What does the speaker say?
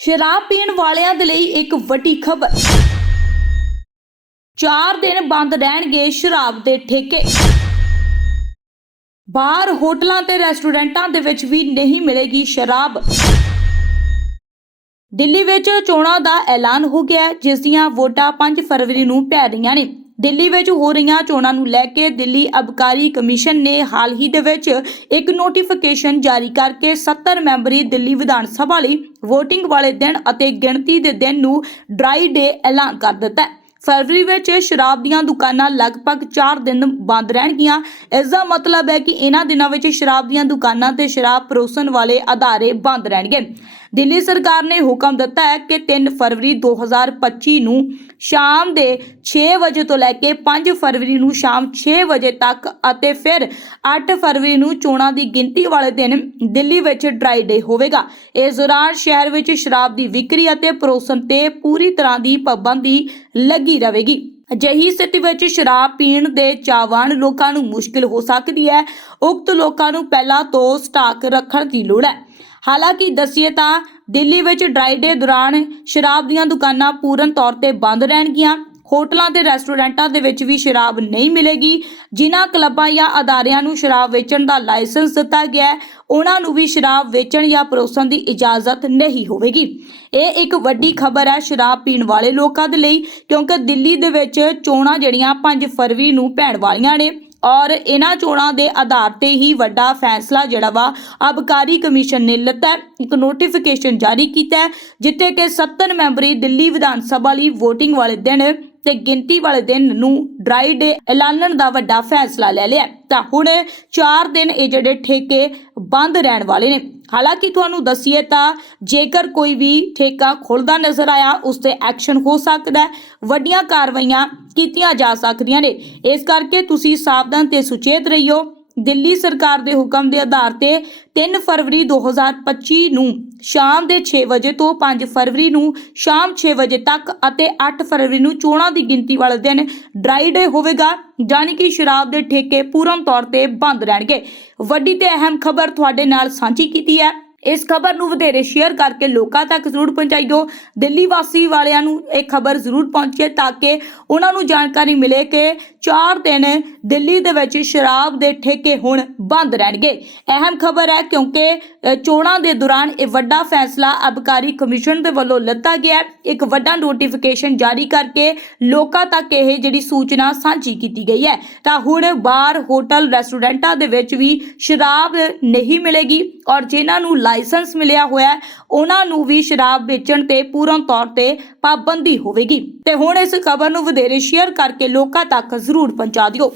ਸ਼ਰਾਬ ਪੀਣ ਵਾਲਿਆਂ ਦੇ ਲਈ ਇੱਕ ਵੱਡੀ ਖਬਰ। 4 ਦਿਨ ਬੰਦ ਰਹਿਣਗੇ ਸ਼ਰਾਬ ਦੇ ਠੇਕੇ। ਬਾਹਰ ਹੋਟਲਾਂ ਤੇ ਰੈਸਟੋਰੈਂਟਾਂ ਦੇ ਵਿੱਚ ਵੀ ਨਹੀਂ ਮਿਲੇਗੀ ਸ਼ਰਾਬ। ਦਿੱਲੀ ਵਿੱਚ ਚੋਣਾਂ ਦਾ ਐਲਾਨ ਹੋ ਗਿਆ, ਜਿਸ ਦੀਆਂ ਵੋਟਾਂ 5 ਫਰਵਰੀ ਨੂੰ ਪੈ ਰਹੀਆਂ ਨੇ। ਦਿੱਲੀ ਵਿੱਚ ਹੋ ਰਹੀਆਂ ਚੋਣਾਂ ਨੂੰ ਲੈ ਕੇ ਦਿੱਲੀ ਅਬਕਾਰੀ ਕਮਿਸ਼ਨ ਨੇ ਹਾਲ ਹੀ ਦੇ ਵਿੱਚ ਇੱਕ ਨੋਟੀਫਿਕੇਸ਼ਨ ਜਾਰੀ ਕਰਕੇ 70 ਮੈਂਬਰੀ ਦਿੱਲੀ ਵਿਧਾਨ ਸਭਾ ਲਈ VOTING ਵਾਲੇ ਦਿਨ ਅਤੇ ਗਿਣਤੀ ਦੇ ਦਿਨ ਨੂੰ ਡਰਾਈ ਡੇ ਐਲਾਨ ਕਰ ਦਿੱਤਾ ਹੈ। ਫਰਵਰੀ ਵਿੱਚ ਸ਼ਰਾਬ ਦੀਆਂ ਦੁਕਾਨਾਂ ਲਗਭਗ 4 ਦਿਨ ਬੰਦ ਰਹਿਣਗੀਆਂ। ਇਸ ਦਾ ਮਤਲਬ ਹੈ ਕਿ ਇਹਨਾਂ ਦਿਨਾਂ ਵਿੱਚ ਸ਼ਰਾਬ ਦੀਆਂ ਦੁਕਾਨਾਂ ਤੇ ਸ਼ਰਾਬ ਪਰੋਸਣ ਵਾਲੇ ਅਦਾਰੇ ਬੰਦ ਰਹਿਣਗੇ। ਦਿੱਲੀ ਸਰਕਾਰ ਨੇ ਹੁਕਮ ਦਿੱਤਾ ਹੈ ਕਿ 3 ਫਰਵਰੀ 2025 ਨੂੰ ਸ਼ਾਮ ਦੇ 6 ਵਜੇ ਤੋਂ ਲੈ ਕੇ 5 ਫਰਵਰੀ ਨੂੰ ਸ਼ਾਮ 6 ਵਜੇ ਤੱਕ ਅਤੇ ਫਿਰ 8 ਫਰਵਰੀ ਨੂੰ ਚੋਣਾਂ ਦੀ ਗਿਣਤੀ ਵਾਲੇ ਦਿਨ ਦਿੱਲੀ ਵਿੱਚ ਡਰਾਈ ਡੇ ਹੋਵੇਗਾ। ਇਸ ਦੌਰਾਨ ਸ਼ਹਿਰ ਵਿੱਚ ਸ਼ਰਾਬ ਦੀ ਵਿਕਰੀ ਅਤੇ ਪਰੋਸਣ ਤੇ ਪੂਰੀ ਤਰ੍ਹਾਂ ਦੀ ਪਾਬੰਦੀ ਲੱਗੀ ਰਹੇਗੀ। ਅਜਿਹੀ ਸਥਿਤੀ ਵਿੱਚ ਸ਼ਰਾਬ ਪੀਣ ਦੇ ਚਾਹਵਾਨ ਲੋਕਾਂ ਨੂੰ ਮੁਸ਼ਕਿਲ ਹੋ ਸਕਦੀ ਹੈ। ਉਕਤ ਲੋਕਾਂ ਨੂੰ ਪਹਿਲਾਂ ਤੋਂ ਸਟਾਕ ਰੱਖਣ ਦੀ ਲੋੜ ਹੈ। ਹਾਲਾਂਕਿ ਦੱਸੀਏ ਤਾਂ ਦਿੱਲੀ ਵਿੱਚ ਡਰਾਈ ਡੇ ਦੌਰਾਨ ਸ਼ਰਾਬ ਦੀਆਂ ਦੁਕਾਨਾਂ ਪੂਰਨ ਤੌਰ ਤੇ ਬੰਦ ਰਹਿਣਗੀਆਂ। ਹੋਟਲਾਂ ਤੇ ਰੈਸਟੋਰੈਂਟਾਂ ਦੇ ਵਿੱਚ ਵੀ ਸ਼ਰਾਬ ਨਹੀਂ ਮਿਲੇਗੀ। ਜਿਨ੍ਹਾਂ ਕਲੱਬਾਂ ਜਾਂ ਅਦਾਰਿਆਂ ਨੂੰ ਸ਼ਰਾਬ ਵੇਚਣ ਦਾ ਲਾਇਸੈਂਸ ਦਿੱਤਾ ਗਿਆ ਹੈ, ਉਹਨਾਂ ਨੂੰ ਵੀ ਸ਼ਰਾਬ ਵੇਚਣ ਜਾਂ ਪਰੋਸਣ ਦੀ ਇਜਾਜ਼ਤ ਨਹੀਂ ਹੋਵੇਗੀ। ਇਹ ਇੱਕ ਵੱਡੀ ਖਬਰ ਹੈ ਸ਼ਰਾਬ ਪੀਣ ਵਾਲੇ ਲੋਕਾਂ ਦੇ ਲਈ, ਕਿਉਂਕਿ ਦਿੱਲੀ ਦੇ ਵਿੱਚ ਚੋਣਾਂ ਜਿਹੜੀਆਂ 5 ਫਰਵਰੀ ਨੂੰ ਪੈਣ ਵਾਲੀਆਂ ਨੇ ਔਰ ਇਹਨਾਂ ਚੋਣਾਂ ਦੇ ਆਧਾਰ ਤੇ ਹੀ ਵੱਡਾ ਫੈਸਲਾ ਜਿਹੜਾ ਵਾ ਅਬਕਾਰੀ ਕਮਿਸ਼ਨ ਨੇ ਲਿੱਤਾ ਇੱਕ ਨੋਟੀਫਿਕੇਸ਼ਨ ਜਾਰੀ ਕੀਤਾ ਹੈ, ਜਿੱਥੇ ਕਿ 70 ਮੈਂਬਰੀ ਦਿੱਲੀ ਵਿਧਾਨ ਸਭਾ ਲਈ VOTING ਵਾਲੇ ਦਿਨ ਤੇ ਗਿਣਤੀ ਵਾਲੇ ਦਿਨ ਨੂੰ ਡਰਾਈ ਡੇ ਐਲਾਨਣ ਦਾ ਵੱਡਾ ਫੈਸਲਾ ਲੈ ਲਿਆ ਤਾਂ ਹੁਣ 4 ਦਿਨ ਇਹ ਜਿਹੜੇ ਠੇਕੇ ਬੰਦ ਰਹਿਣ ਵਾਲੇ ਨੇ। ਹਾਲਾਂਕਿ ਤੁਹਾਨੂੰ ਦੱਸੀਏ ਤਾਂ ਜੇਕਰ ਕੋਈ ਵੀ ਠੇਕਾ ਖੁੱਲਦਾ ਨਜ਼ਰ ਆਇਆ, ਉਸ ਤੇ ਐਕਸ਼ਨ ਹੋ ਸਕਦਾ ਹੈ। ਵੱਡੀਆਂ ਕਾਰਵਾਈਆਂ ਕੀਤੀਆਂ ਜਾ ਸਕਦੀਆਂ ਨੇ। ਇਸ ਕਰਕੇ ਤੁਸੀਂ ਸਾਵਧਾਨ ਤੇ ਸੁਚੇਤ ਰਹੀਓ। ਦਿੱਲੀ ਸਰਕਾਰ ਦੇ ਹੁਕਮ ਦੇ ਆਧਾਰ ਤੇ 3 ਫਰਵਰੀ 2025 ਨੂੰ ਸ਼ਾਮ ਦੇ 6 ਵਜੇ ਤੋਂ 5 ਫਰਵਰੀ ਨੂੰ ਸ਼ਾਮ 6 ਵਜੇ ਤੱਕ ਅਤੇ 8 ਫਰਵਰੀ ਨੂੰ ਚੋਣਾਂ ਦੀ ਗਿਣਤੀ ਵਾਲੇ ਦਿਨ ਡਰਾਈ ਡੇ ਹੋਵੇਗਾ, ਜਾਣੀ ਕਿ ਸ਼ਰਾਬ ਦੇ ਠੇਕੇ ਪੂਰਨ ਤੌਰ ਤੇ ਬੰਦ ਰਹਿਣਗੇ। ਵੱਡੀ ਤੇ ਅਹਿਮ ਖਬਰ ਤੁਹਾਡੇ ਨਾਲ ਸਾਂਝੀ ਕੀਤੀ ਹੈ। ਇਸ ਖਬਰ ਨੂੰ ਵਧੇਰੇ ਸ਼ੇਅਰ ਕਰਕੇ ਲੋਕਾਂ ਤੱਕ ਜ਼ਰੂਰ ਪਹੁੰਚਾਈ ਦਿਓ ਦਿੱਲੀ ਵਾਸੀ ਵਾਲਿਆਂ ਨੂੰ ਇਹ ਖਬਰ ਜ਼ਰੂਰ ਪਹੁੰਚੇ ਤਾਂ ਕਿ ਉਹਨਾਂ ਨੂੰ ਜਾਣਕਾਰੀ ਮਿਲੇ ਕਿ 4 ਦਿਨ ਦਿੱਲੀ ਦੇ ਵਿੱਚ ਸ਼ਰਾਬ ਦੇ ਠੇਕੇ ਹੁਣ ਬੰਦ ਰਹਿਣਗੇ। ਅਹਿਮ ਖਬਰ ਹੈ ਕਿਉਂਕਿ ਚੋਣਾਂ ਦੇ ਦੌਰਾਨ ਇਹ ਵੱਡਾ ਫੈਸਲਾ ਅਬਕਾਰੀ ਕਮਿਸ਼ਨ ਦੇ ਵੱਲੋਂ ਲਿੱਤਾ ਗਿਆ ਇੱਕ ਵੱਡਾ ਨੋਟੀਫਿਕੇਸ਼ਨ ਜਾਰੀ ਕਰਕੇ ਲੋਕਾਂ ਤੱਕ ਇਹ ਜਿਹੜੀ ਸੂਚਨਾ ਸਾਂਝੀ ਕੀਤੀ ਗਈ ਹੈ। ਤਾਂ ਹੁਣ ਬਾਰ ਹੋਟਲ ਰੈਸਟੋਰੈਂਟਾਂ ਦੇ ਵਿੱਚ ਵੀ ਸ਼ਰਾਬ ਨਹੀਂ ਮਿਲੇਗੀ ਔਰ ਜਿਨ੍ਹਾਂ ਨੂੰ ਲਾਇਸੈਂਸ ਮਿਲਿਆ ਹੋਇਆ ਉਹਨਾਂ ਨੂੰ ਵੀ ਸ਼ਰਾਬ ਵੇਚਣ ਤੇ ਪੂਰਨ ਤੌਰ ਤੇ ਪਾਬੰਦੀ ਹੋਵੇਗੀ। ਤੇ ਹੁਣ ਇਸ ਖਬਰ ਨੂੰ ਵਧੇਰੇ ਸ਼ੇਅਰ ਕਰਕੇ ਲੋਕਾਂ ਤੱਕ ਜ਼ਰੂਰ ਪਹੁੰਚਾ ਦਿਓ।